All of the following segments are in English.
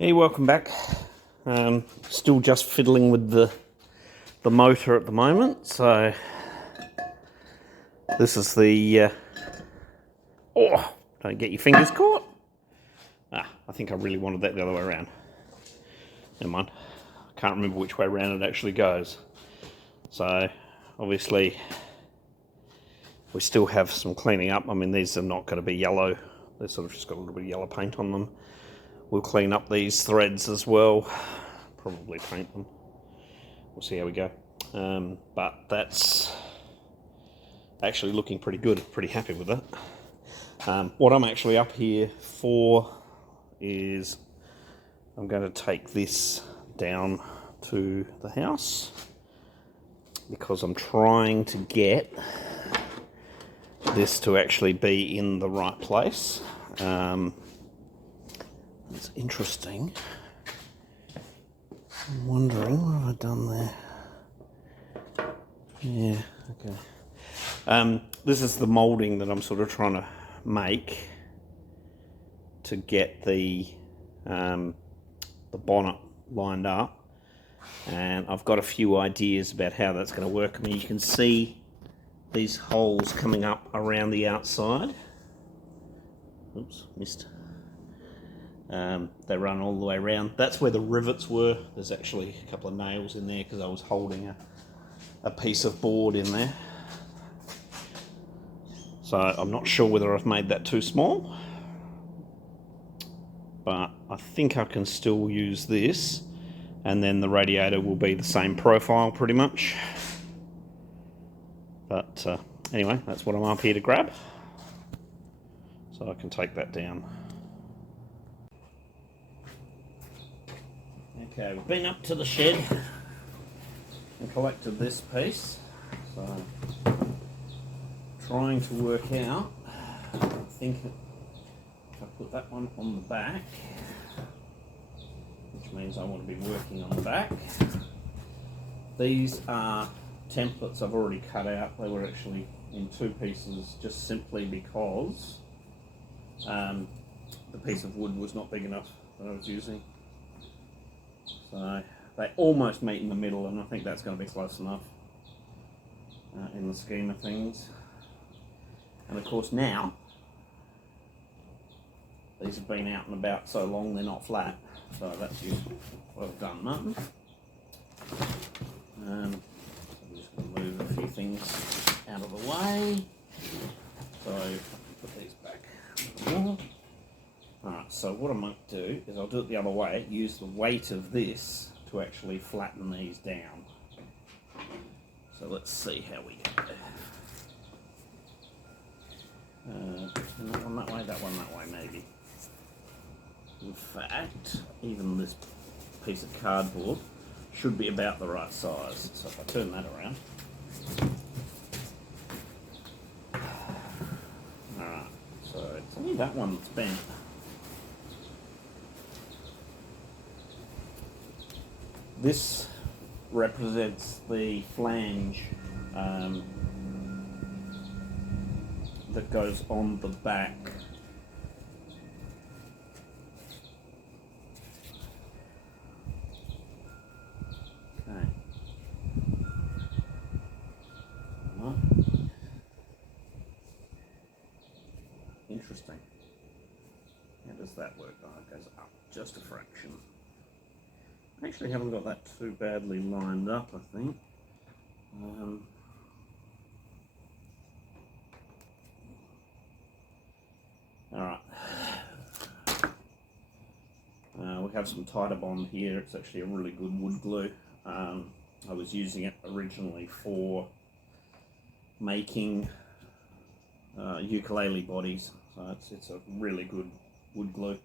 Hey, welcome back. Still just fiddling with the motor at the moment. So this is the don't get your fingers caught. I think I really wanted that the other way around. Never mind. I can't remember which way around it actually goes. So obviously we still have some cleaning up. I mean, these are not going to be yellow. They've sort of just got a little bit of yellow paint on them. We'll clean up these threads as well. Probably paint them. We'll see how we go. But that's actually looking pretty good. Pretty happy with it. What I'm actually up here for is I'm going to take this down to the house because I'm trying to get this to actually be in the right place. It's interesting. I'm wondering what have I done there. Yeah, okay. This is the moulding that I'm sort of trying to make to get the bonnet lined up, and I've got a few ideas about how that's going to work. I mean, you can see these holes coming up around the outside. Oops, missed. They run all the way around. That's where the rivets were. There's actually a couple of nails in there because I was holding a piece of board in there. So I'm not sure whether I've made that too small, but I think I can still use this, and then the radiator will be the same profile pretty much. But anyway, that's what I'm up here to grab, so I can take that down. Okay, we've been up to the shed and collected this piece, so trying to work out, I think if I put that one on the back, which means I want to be working on the back. These are templates I've already cut out. They were actually in two pieces just simply because the piece of wood was not big enough that I was using. So they almost meet in the middle, and I think that's going to be close enough in the scheme of things. And of course now, these have been out and about so long they're not flat, so that's useful. Well done, Martin. I'm just going to move a few things out of the way. So I can put these back. Alright, so what I might do is I'll do it the other way, use the weight of this to actually flatten these down. So let's see how we go. That one that way maybe. In fact, even this piece of cardboard should be about the right size. So if I turn that around. Alright, so it's only that one that's bent. This represents the flange that goes on the back. Okay. Interesting. How does that work? Oh, it goes up just a fraction. I actually haven't got that too badly lined up, I think. Alright. We have some Titebond here. It's actually a really good wood glue. I was using it originally for making ukulele bodies, so it's a really good wood glue.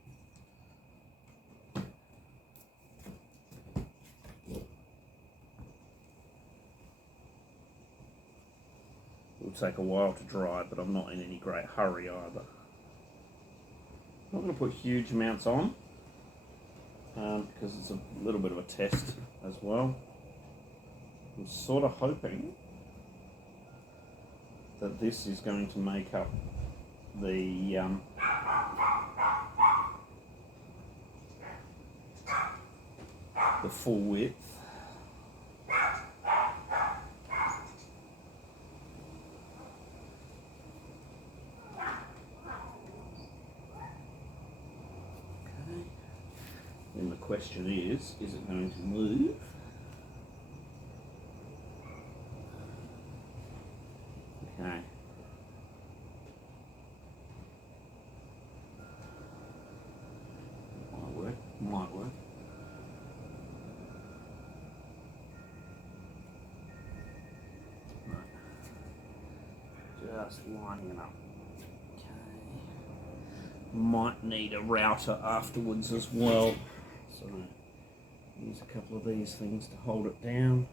It'll take a while to dry, but I'm not in any great hurry either. I'm not going to put huge amounts on because it's a little bit of a test as well. I'm sort of hoping that this is going to make up the the full width. Then the question is it going to move? Okay. Might work. Right. Just lining it up. Okay. Might need a router afterwards as well. So use a couple of these things to hold it down.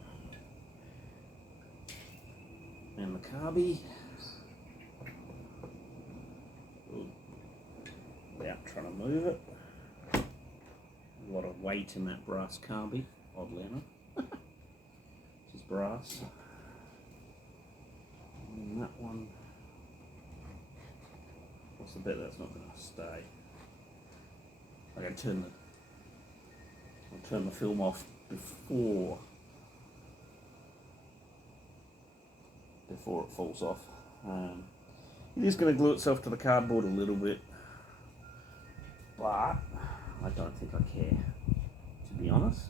And the carby. Without trying to move it. A lot of weight in that brass carby, oddly enough. Which is brass. And that one. What's the bit that's not going to stay? I'm going to turn the film off before it falls off. It is going to glue itself to the cardboard a little bit, but I don't think I care, to be honest.